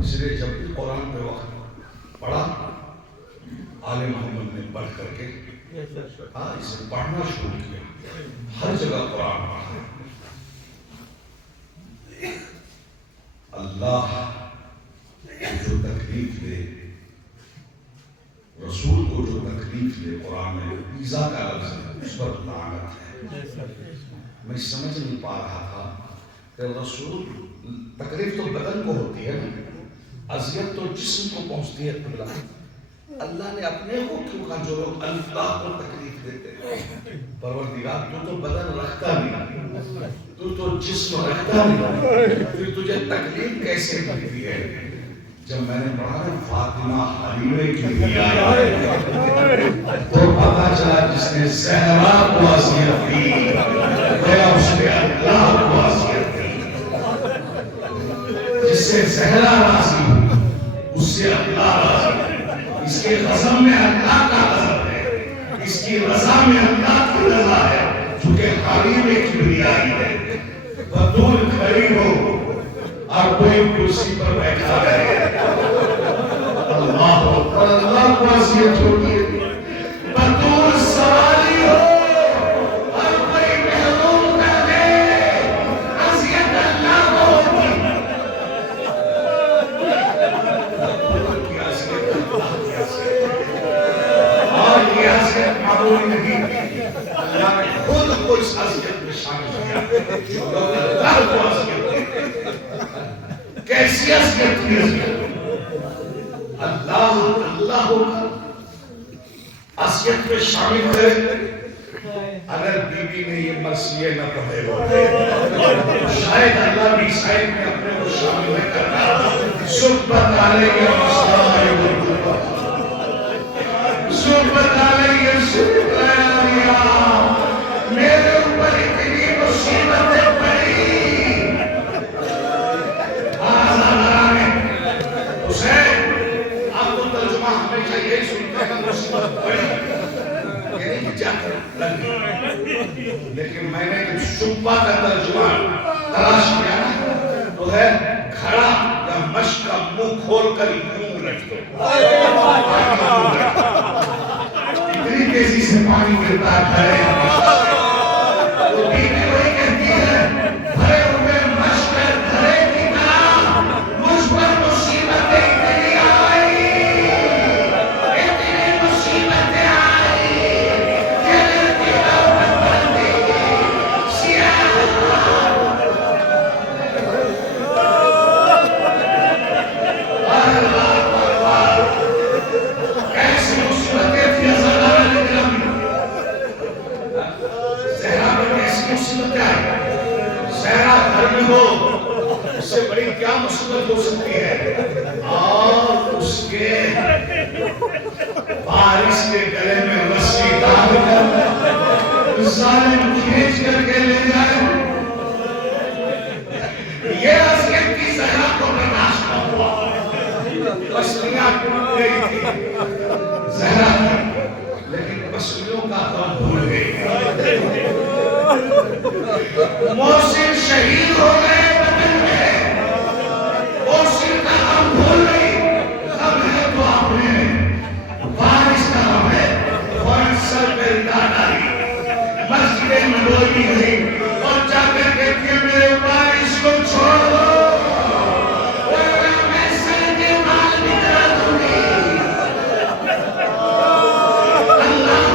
इसलिए जब भी कुरान पे वक्त पढ़ा, आले मोहम्मद ने पढ़ करके इसे पढ़ना शुरू किया। हर जगह कुरान पढ़ा। अल्लाह जो तकलीफ दे, रसूल को जो तकलीफ दे, कुरान में ईज़ा का लफ्ज़ है, उस पर लानत है। मैं समझ नहीं पा रहा था कि रसूल, तकलीफ तो बदन को होती है ना, अज़ियत तो जिस्म को पहुंचती है। अल्लाह ने अपने को क्यों कहा जो लोग अल्लाह को तकलीफ देते हैं? परवरदिगार, तू तो बदन रखता नहीं, तू तो जिस्म रखता नहीं, फिर तुझे तकलीफ कैसे मिलती है? जब मैंने पढ़ा ना फातिमा हलीमे की मियां, तो पता चला जिसने ज़हरा को अज़ियत दी, गया उसने अल्लाह को अज़ियत दी। जिससे ज़हरा राज़ी, उससे अल्लाह राज़ी। इसके गज़ब में अल्लाह का गज़ब है, इसकी रज़ा में अल्लाह की रज़ा है, चूंकि हलीमे की मियां है। बतूल खड़ी हो और कोई कुर्सी पर बैठा है, अल्लाह को अज़ियत होती है। बतूल सवारी हो और कोई महरूम कर दे, अज़ियत अल्लाह को होती है। बतूल की अज़ियत अल्लाह की अज़ियत, और ये अज़ियत मामूली नहीं, अल्लाह ने खुद को इस अज़ियत में शामिल किया जो अल्लाह को अज़ियत देते हैं। कैसी अज़ियत की अज़ियत? अल्लाह को अज़ियत में शामिल करे। अगर बीबी ने ये मर्सिये न पढ़े होते, शायद अल्लाह भी शायद में अपने को शामिल न करता। सुब्बत अलैहि अस्सलाम, सुब्बत अलैहि अस्सलाम, मेरे ऊपर इतनी मुसीबतें पड़ी। हमेशा यही सुनते हैं मुसीबत पड़ी, यानी कि जाकर लगी। लेकिन मैंने जब सुब्बा का तर्जुमा तलाश किया ना, तो है खड़ा या मश का मुंह खोल कर मुंह रख दो। इतनी तेजी से पानी गिरता है, तो बीवी वही कहती है, भरे हुए मश में धरे की तरह मुझ पर मुसीबतें इतनी आई, उससे बड़ी क्या मुसीबत हो सकती है? और उसके बारिश के गले में रस्सी डालकर जालिम खींच करके ले जाए। ये अज़ियत की ज़हरा को बर्दाश्त न हुआ, पसलियां टूट गई थी ज़हरा की, लेकिन पसलियों का दम भूल गई। मोहसिन शहीद हो गए बदन में, मोहसिन का गम भूल गई। गम है तो आपने बारिश का गम है, और सर पे डाली मस्जिद में रोई गई और जाकर कहती है मेरे बारिश को छोड़ दो, मैं सर के बाल निकला दूंगी। अल्लाह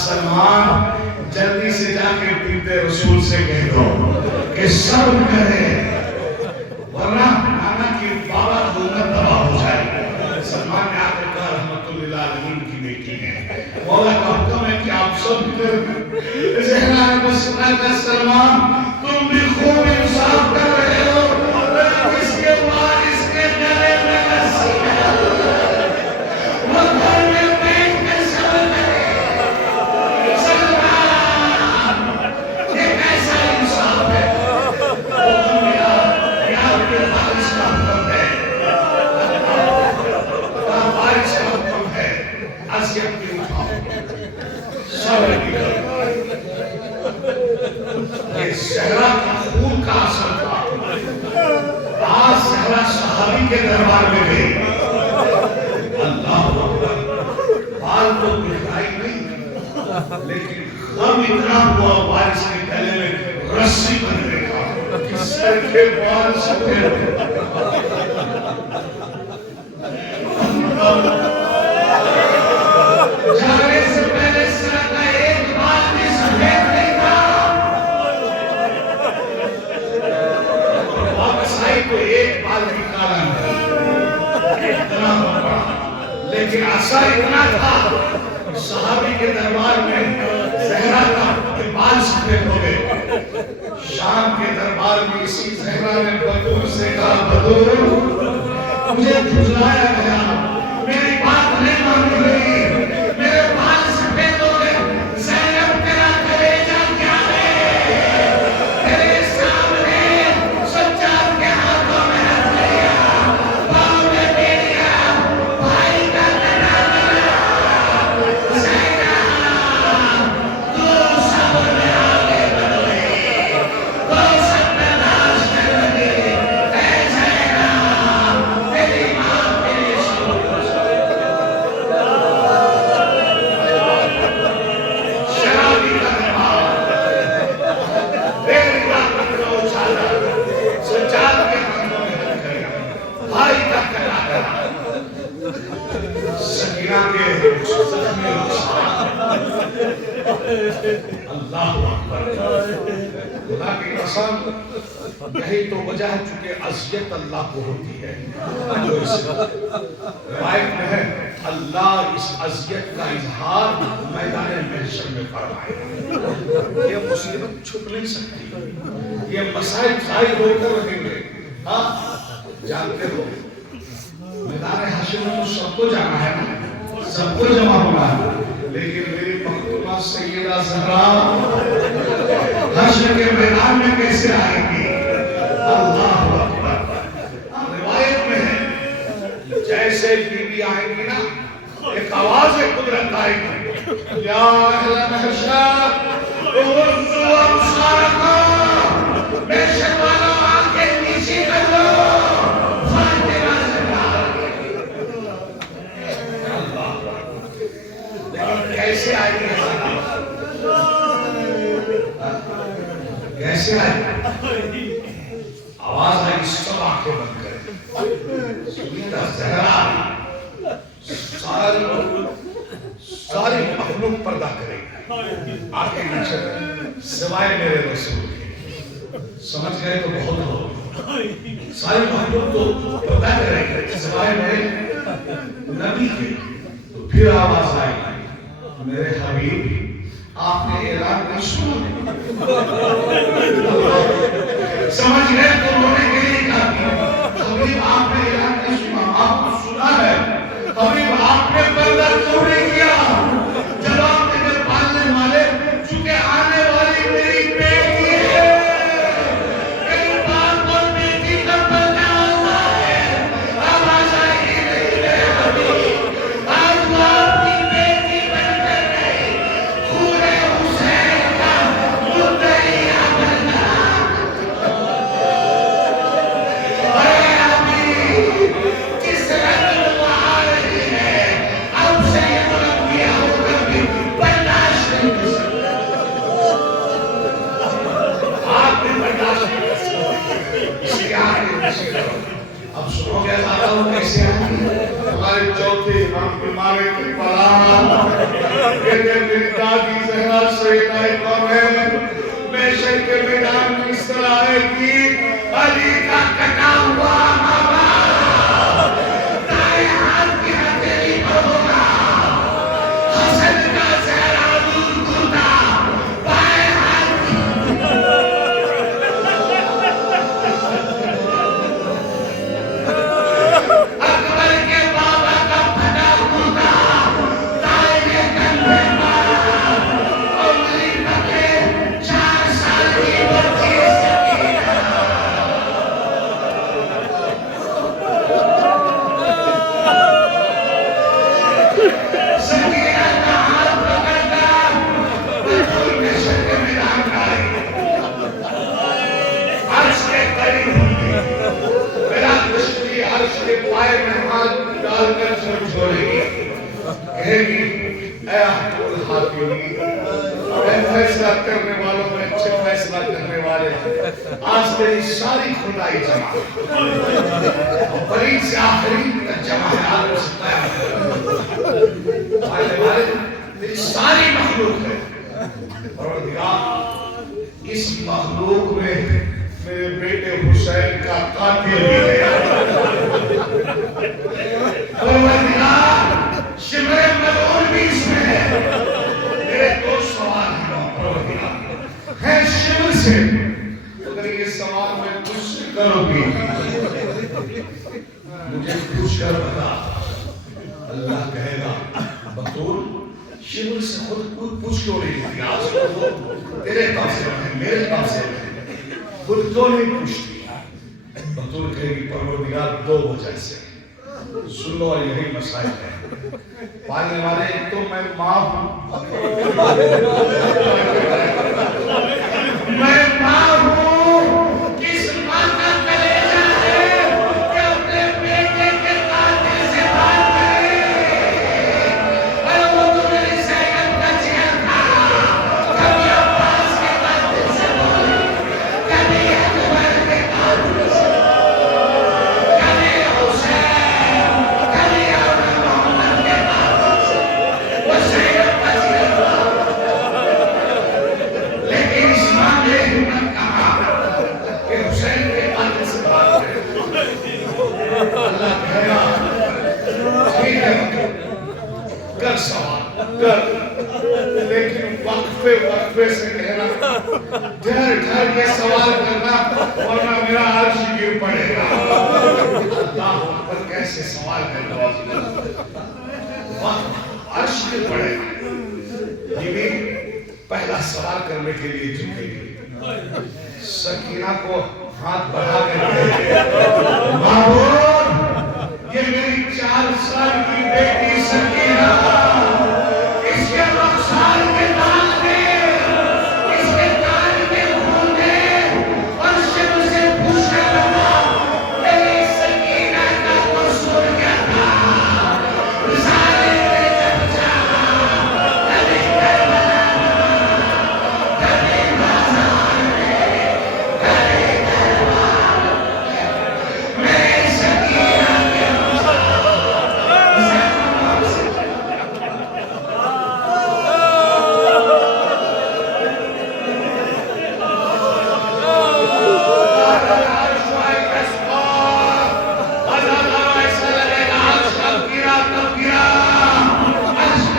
सलमान जल्दी से जाके पीते रसूल से कह दो कि सब्र करे, वरना नाना की बाबा हुकूमत तबाह हो जाएगी। सलमान ने आकर कहा रहमतुल्लिल आलमीन की बेटी है, मौला का हुक्म है कि आप सब जहरा ने बस का सलमान, तुम भी खूब इंसाफ कर रहे हो, इसके बाद इसके गले में रस्सी डाल, वो घर में बैठ के सब्र करे। सलमान, ये कैसा इंसाफ है? यार के बारिश का हुक्म है, बारिश का हुक्म है, अज़ियत की उठाओ, सब्र की करो। ये ज़हरा का खून का असर था। आज ज़हरा सहाबी के दरबार में गई, अल्लाह अकबर, बाल तो दिखाई नहीं, लेकिन गम इतना हुआ बारिश के गले में रस्सी बंधने का कि सर के बाल सफेद। जाने से पहले सर का एक बाल भी सफेद नहीं था। वापस आई तो एक बाल भी काला नहीं, इतना बड़ा, लेकिन असर इतना था सहाबी के दरबार में ज़हरा का बाल सफेद हो गए। शाम के दरबार में इसी ज़हरा ने बतूर से कहा, बतूर मुझे झुठलाया गया, मेरी बात नहीं मानी गई, मेरे बाल सफेद हो गए। ज़ैनब तेरा कलेजा क्या है? तेरे सामने सज्जाद के हाथों में हाथ लिया, पाँव में दे दिया, भाई का कटा दिया। ज़ैनब, तू सब्र में आगे बढ़ गई, तू सब बर्दाश्त कर लगी। ऐ ज़ैनब, तेरी माँ के लिए सब्र कर। शराबी का दरबार, तेरी बात पकड़ो उछाला, सज्जाद के हाथों में रख गया, भाई का कटा करा, सकीना के जख्मी निशान। अल्लाह अकबर, खुदा की कसम, यही तो वजह है चूंकि अज़ियत अल्लाह को होती है। जो इस रिवायत में है, अल्लाह इस अज़ियत का इजहार मैदान महशर में फरमाएगा। ये मुसीबत छुप नहीं सकती, ये मसाइल जाहिर होकर रहेंगे। हाँ, जानते हो मैदान हशर में तो सबको जाना है ना, सबको जमा होना है, लेकिन मेरी मखदूमा सैयदा ज़हरा हशर के मैदान में कैसे आएगी? अल्लाह अकबर। रिवायत में है, जैसे बीबी आएगी ना, एक आवाज कुदरत आएगी, या अहले महशर उग़्ज़ू अब्सारकुम, महशर वालों आंखें नीची कर लो, फातिमा ज़हरा। अल्लाह, लेकिन कैसे आएगी? कैसे आएगी? आवाज आई, सब आंखें बंद करें, सुनीता ज़हरा सारी मखलूक पर्दा करेगी, आंखें नीचे सिवाय मेरे रसूल के। समझ गए तो बहुत हो, सारी मखलूक तो पर्दा करेगी सिवाय मेरे नबी के। तो फिर आवाज आई, मेरे हबीब आपने ऐलान नहीं सुना? समझ गए तो रोने के लिए कहा, हबीब आपने ऐलान नहीं सुना? आपने सुना है, हबीब आपने पर्दा क्यों नहीं किया? जवाब देने पालने वाले, चूंकि आने वाली मेरी बेटी है, कई बार तो बेटी का पर्दा होता है, आवाज आएगी नहीं मेरे हबीब, आज वो आपकी बेटी बनकर गई, पूरे हुसैन का मुद्दइया बनना। अरे हबीब, किस रंग वो आ रही है, अब से ये मुलम्बिया होकर भी बर्दाश्त नहीं कर सकते। आप भी बर्दाश्त नहीं कर सकते, इसलिए आगे पीछे करो। अब सुनो क्या चाहता हूँ, कैसे आएंगे? हमारे चौथे इमाम बीमारे की परान, कहते मेरी दादी ज़हरा सैयदा कौनैन महशर के मैदान में इस तरह आएगी, अली का कटा हुआ मामा दाएं हाथ की हथेली पर होगा, हसन का ज़हरा दूर कुर्ता फैसला करने वालों में अच्छे फैसला करने वाले आज मेरी सारी खुदाई जमा बड़ी से आखिरी तक जमा है आदम से आने वाले मेरी सारी मखलूक है परवरदिगार इस मखलूक में मेरे बेटे हुसैन का कातिल भी है परवरदिगार शिमरे मलून भी इसमें है मेरे दो सवाल है शिमर से अगर ये सवाल मैं तुझसे करूंगी मुझे पूछ कर बता अल्लाह कहेगा बतूल शिमर से खुद पूछ क्यों नहीं लेती आज वो तेरे पास है मेरे पास है खुद क्यों नहीं पूछती बतूल कहेगी परवरदिगार दो वजह से सुन लो और यही मसाइल है पालने वाले एक तो मैं माँ हूँ मैं माँ हूँ किस माँ का कलेजा है कि अपने बेटे के कातिल से बात करे और वो तो मेरी सैयद का जिगर था कभी अब्बास के कातिल से बोले कभी अकबर के कातिल से कभी हुसैन कभी मोहम्मद के कातिल से वो सैयद का जिगर था लेकिन इस मामले हिम्मत कहा कि हुसैन के कातिल से बात करें अल्लाह कहेगा ठीक है कर सवाल कर लेकिन वक्फे वक्फे से कहना ठहर ठहर के सवाल करना वरना मेरा अर्श गिर पड़ेगा अल्लाह पर कैसे सवाल करना अर्श गिर पड़ेगा बीवी पहला सवाल करने के लिए झुकेगी सकीना को हाथ बढ़ा कर माहौल ये मेरी 4 साल की बेटी सकीना इसके रखसार के दाग दे इसके कान में खून दे और शिव से पूछने लगा मेरी सकीना का कसूर क्या था सारे ने बचा कभी करबला कभी बाजार में कभी दरबार मेरी सकीना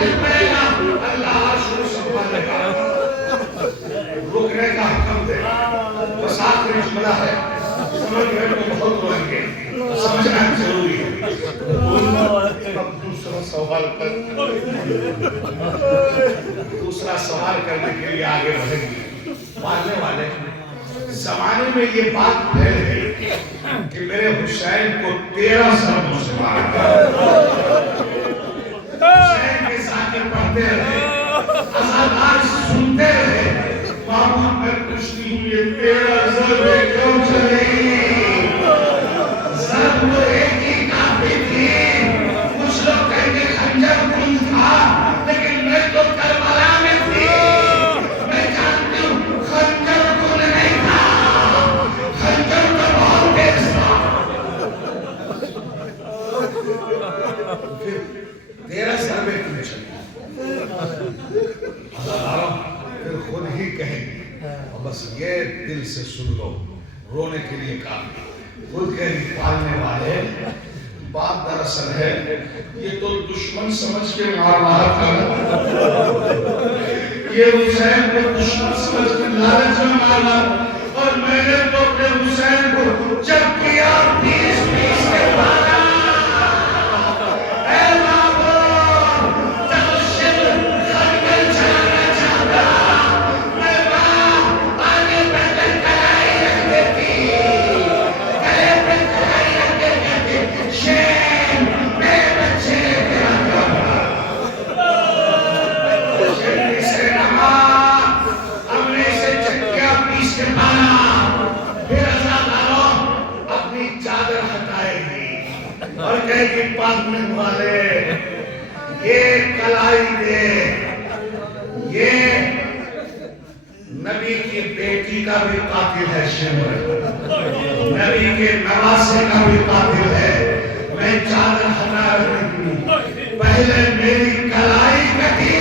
के रुकने का हुक्म दे बस आखिरी जुमला है समझ गए तो बहुत रोएंगे समझना जरूरी है अब दूसरा सवाल कर दूसरा सवाल करने के लिए आगे बढ़ेंगे मानने वाले जमाने में ये बात फैल गई कि मेरे हुसैन को 13 शब्दों से मारा हुसैन के साथ पढ़ते रहे अज़ादार सुनते रहे मामूद में पूछती हूँ ये 13 ज़रबे क्यों चली ज़रब तो एक ही काफी थी कुछ लोग कहेंगे खंजर गुल था लेकिन मैं तो करबला में थी मैं जानती हूँ खंजर गुल नहीं था खंजर तो बहुत तेज था 13 ज़रबे क्यों चली फिर खुद ही कहेंगे और बस ये दिल से सुन लो रोने के लिए काफी खुद कहेंगे पालने वाले बात दरअसल है ये तो दुश्मन समझ के मार रहा था ये हुसैन को दुश्मन समझ के लालच में मारा और मैंने तो अपने हुसैन को जब किया 20 के मारा और कहेगी पागने वाले ये कलाई दे ये नबी की बेटी का भी कातिल है शिमर, नबी के नवासे का भी कातिल है। मैं चादर हटा रही हूँ, पहले मेरी कलाई कटी